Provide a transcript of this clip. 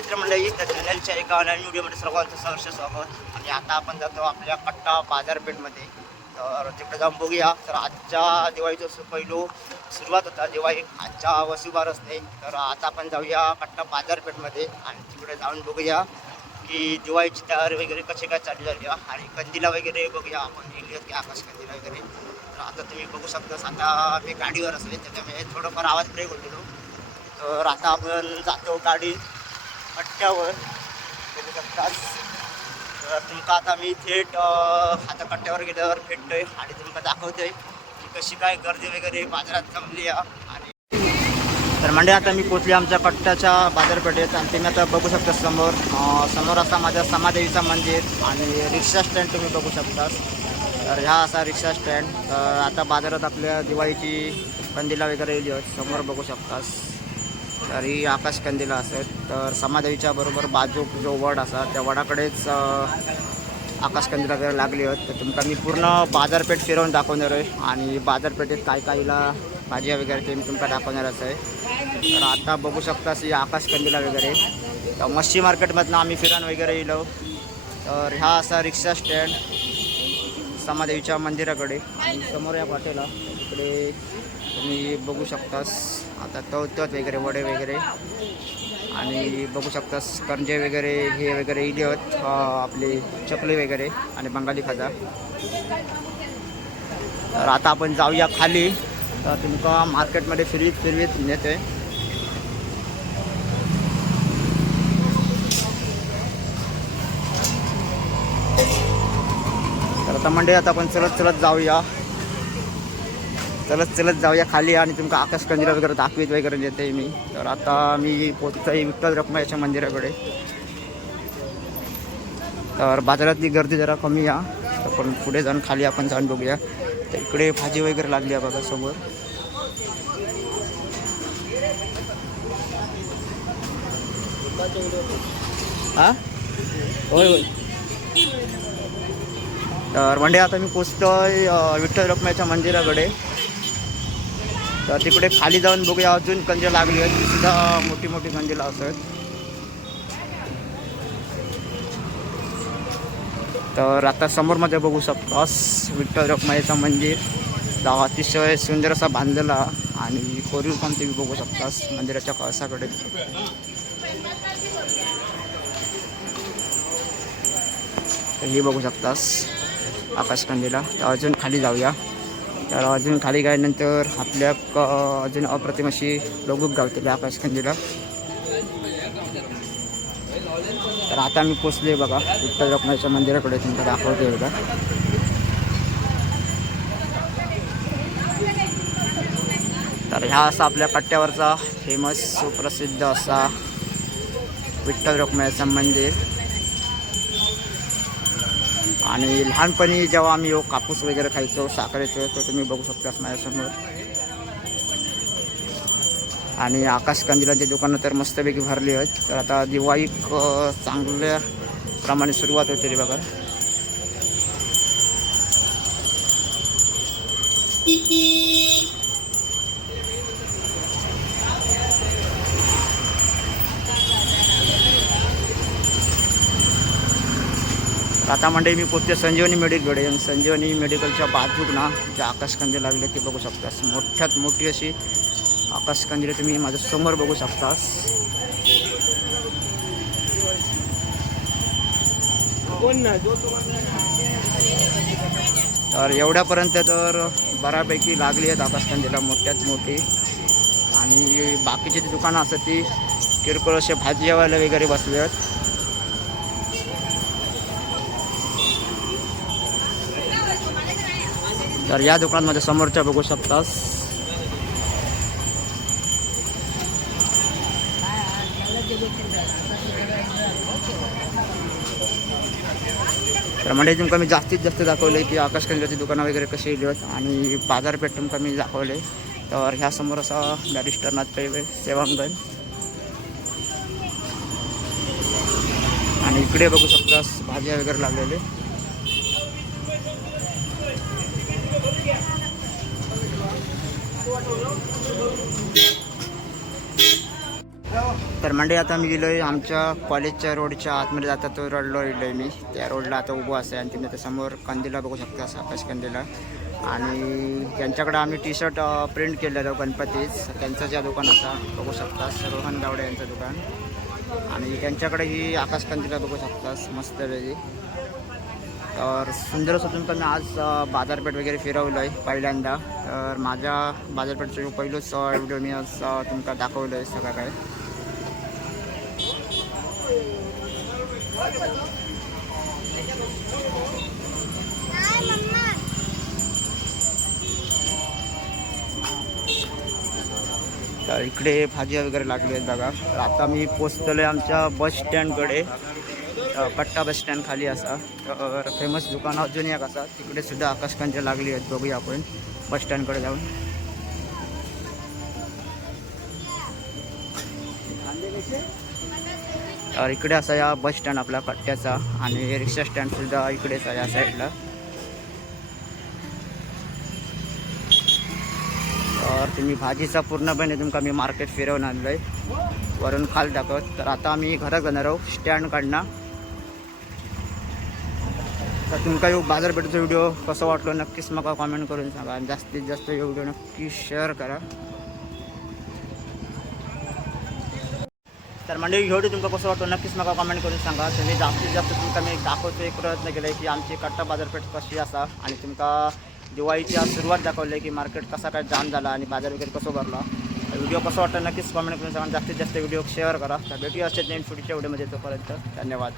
मित्रमंडळी तर चॅनलच्या एका नवीन व्हिडिओमध्ये सर्वांचं सहर्ष स्वागत. आणि आता आपण जातो आपल्या कट्टा बाजारपेठमध्ये. तर तिकडे जाऊन बघूया. तर आजच्या दिवाळीचं पहिलो सुरुवात होता दिवाळी आजच्या वसुबार असते. तर आता आपण जाऊया कट्टा बाजारपेठमध्ये आणि तिकडे जाऊन बघूया की दिवाळीची तयारी वगैरे कशी काय चालू झाली आहे. आणि कंदीला वगैरे बघूया आपण. गेली की आकाश कंदीला वगैरे. तर आता तुम्ही बघू शकता आता मी गाडीवर असले त्याच्यामुळे थोडंफार आवाज ब्रेक होतो. तर आता आपण जातो गाडी. कट्ट्यावर बघू शकताच तर तुमका आता मी थेट आता कट्ट्यावर गेल्यावर भेटतोय. आणि तुमका दाखवतोय की कशी काय गर्दी वगैरे बाजारात जमली आणि तर म्हणजे आता मी पोचले आमच्या कट्ट्याच्या बाजारपेठेत. आणि तुम्ही आता बघू शकता समोर समोर असा माझ्या समादेवीचा मंदिर आणि रिक्षा स्टँड तुम्ही बघू शकता. तर ह्या असा रिक्षा स्टँड तर आता बाजारात आपल्या दिवाळीची कंदिला वगैरे येली आहेत. समोर बघू शकतास. तर ही आकाश कंदील असेल तर समादेवीच्या बरोबर बाजूक जो वड असा त्या वडाकडेच आकाश कंदीला वगैरे लागली आहेत. तर तुमका मी पूर्ण बाजारपेठ फिरवून दाखवणार आहे. आणि बाजारपेठेत काय काहीला भाज्या वगैरे ते मी तुमका दाखवणारच आहे. तर आता बघू शकता ही आकाश कंदीला वगैरे. तर मच्छी मार्केटमधनं आम्ही फिरण वगैरे येलो तर ह्या असा रिक्षा स्टँड समादेवीच्या मंदिराकडे. आणि समोर या पाटेला इकडे तुम्ही बघू शकतास आता तवतत वगैरे वडे वगैरे. आणि बघू शकतास करंजे वगैरे हे वगैरे इले आहेत आपले चकले वगैरे आणि बंगाली खाजा. तर आता आपण जाऊया खाली. तर तुमका मार्केटमध्ये फिरवीत फिरवीत नेतोय. आता म्हणजे आता आपण चलत चलत जाऊया. चलत चलत जाऊया खाली आणि तुमका आकाश कंदिरा वगैरे दाखवीत वगैरे देते मी. तर आता मी पोचतोय विठ्ठल रखमायाच्या मंदिराकडे. तर बाजारातली गर्दी जरा कमी या तर पण पुढे जाऊन खाली आपण जाऊन बघूया. तर इकडे भाजी वगैरे लागली आहे बघा समोर. हा? होय होय. तर म्हणजे आता मी पोचतोय विठ्ठल रखमाच्या मंदिराकडे. तर तिकडे खाली जाऊन बघूया अजून कंजे लागली आहेत सुद्धा मोठी मोठी कंदीला असत तर आता समोरमध्ये बघू शकतास विठ्ठल रखमाईचं मंदिर. अतिशय सुंदर असा बांधलेला आणि कोरीव पण तुम्ही बघू शकतास मंदिराच्या कळसाकडे. हे बघू शकतास. आकाशकंदीला. तर अजून खाली जाऊया. तर अजून खाली गेल्यानंतर आपल्या क- अजून अप्रतिम अशी लोगूक गावतेली आकाशकंदीला. तर आता मी पोचले बघा विठ्ठल रखमाच्या मंदिराकडे तुमचं दाखवते बघा. तर ह्या असा आपल्या कट्ट्यावरचा फेमस सुप्रसिद्ध असा विठ्ठल रखमायाचं मंदिर. आणि लहानपणी जेव्हा आम्ही ह्यो कापूस वगैरे खायचो साखरेचो तो तुम्ही बघू शकता माझ्यासमोर. आणि आकाश कंदिलाची दुकानं तर मस्तपैकी भरली आहेत. तर आता दिवाळी चांगल्या प्रमाणे सुरुवात होते रे बघा. आता म्हणजे मी पोचते संजीवनी मेडिकलकडे आणि संजीवनी मेडिकलच्या बाजूक ना जे आकाश कंदील लागले ते बघू शकतास. मोठ्यात मोठी अशी आकाश कंदील तुम्ही माझ्यासमोर बघू शकतास. तर एवढ्यापर्यंत तर बऱ्यापैकी लागली आहेत आकाश कंदीला मोठ्यात मोठी. आणि बाकीची जी दुकानं असतात ती किरकोळ असे भाजीवाले वगैरे बसले आहेत तर या दुकानामध्ये समोरच्या बघू शकतास. तर म्हणजे तुमका मी जास्तीत जास्त दाखवले की आकाश कंजाची दुकानं वगैरे कशी येली आहेत आणि बाजारपेठ तुमका मी दाखवले. तर ह्या समोर असा बॅरिस्टरनाथ पैवे सेवांगण. आणि इकडे बघू शकतास भाज्या वगैरे लागलेले. तर म्हणजे आता मी गेलो आहे आमच्या कॉलेजच्या रोडच्या आतमध्ये. जाता तो रडलो गेलो आहे मी. त्या रोडला आता उभं असं आणि तुम्ही आता समोर कंदीला बघू शकता असं आकाश कंदीला. आणि त्यांच्याकडे आम्ही टी शर्ट प्रिंट केलेलं गणपतीच. त्यांचं ज्या दुकान असा बघू शकतास रोहन गावडे यांचं दुकान. आणि त्यांच्याकडे ही आकाशकंदीला बघू शकतास मस्त वेगळी तर सुंदर असं पण मी आज बाजारपेठ वगैरे फिरवलं आहे पहिल्यांदा. तर माझ्या बाजारपेठचं पहिलंच व्हिडिओ मी आज तुमचा तुमका दाखवलं आहे सगळं काय तर इकडे भाज्या वगैरे लागली आहेत बघा. तर आता मी पोचतलो आहे आमच्या बस स्टँडकडे. कट्टा बस स्टँड खाली असा. तर फेमस दुकान अजून एक असा. तिकडे सुद्धा आकाशकांच्या लागली आहेत. बघूया आपण. बस स्टँडकडे जाऊन. तर इकडे असा या बस स्टँड आपला कट्ट्याचा आणि रिक्षा स्टँड सुद्धा इकडेच आहे या साईडला. तर तुम्ही भाजीचा पूर्णपणे तुमका मी मार्केट फिरवून आणलं आहे वरून खाल टाकत. तर आता आम्ही घरात जाणार आहोत. स्टँड काढणार. तर तुमका ह्यो बाजारपेठेचा व्हिडिओ कसं वाटलो नक्कीच मला कॉमेंट करून सांगा. आणि जास्तीत जास्त ह्यो व्हिडिओ नक्की शेअर करा. तर म्हणजे एवढी व्हिडिओ तुमका कसं वाटतो नक्कीच मला कॉमेंट करून सांगा. तुम्ही जास्तीत जास्त तुमका मी दाखवतो एक प्रयत्न केला की आमची कट्टा बाजारपेठ कशी असा आणि तुमका दिवाळीची सुरुवात दाखवली की मार्केट कसा काय जाम झाला आणि बाजार वगैरे कसं भरला. व्हिडिओ कसं वाटतं नक्कीच कॉमेंट करून सांगा. जास्तीत जास्त व्हिडिओ शेअर करा. तर भेटूया असेच नवीन पुढच्या व्हिडिओमध्ये तोपर्यंत. धन्यवाद.